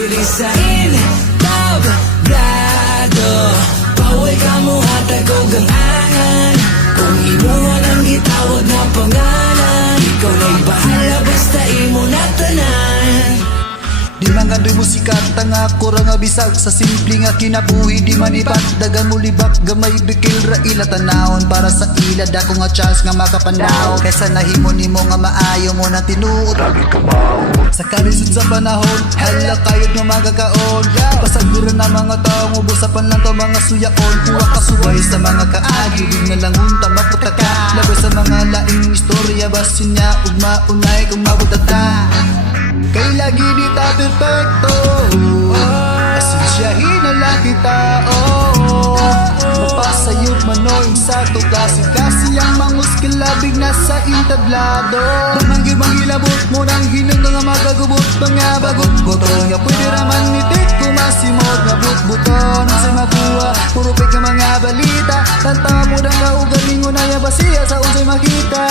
diri sa entablado. Bawal ka mo hatag o gangangan, kung imuha lang gitawag na pangalan. Ikaw na'y bahala basta imo na tanan. Di man gandoy musika tanga ko ra nga bisag sa simple nga kinabuhi. Di man ipatdagan mo libak gamay bikil ra ila tanawon para sa ila dako nga chance nga makapanahon. Kaysa nahimo nimo nga maayo mo na tinuod lagi ka maawon sa kalisod sa panahon. Hala kayod nga magakaon pasagura na mga taong ubusapan lang to mga suyaon. Kuha ka subay sa mga kaagi di na lang unta maputa ka labi sa mga laing istorya basin niya ug maunay kung mabutata. Kay lagi di ta perfecto, asensyahin na lang kita, mapasayog manoing sakto kasi ang manguskil labig nasa entablado. Manggil-manggilabot mo nang hinang nga magagubot mga bagot buton nga pwede raman nitik kumasimod nga but-buton sa makuha, puro pek nga mga balita tanta mo nang naugaling na basiya sa unsay makita.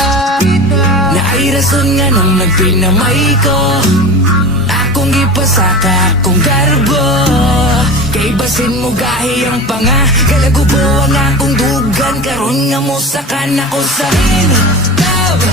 Na ay rason nga nung nagpinamay ko, akong gipasaka akong garbo. Kay basin mo gahi ang panga, kalagubuan akong dugan karon nga mo sakan ako sa entablado.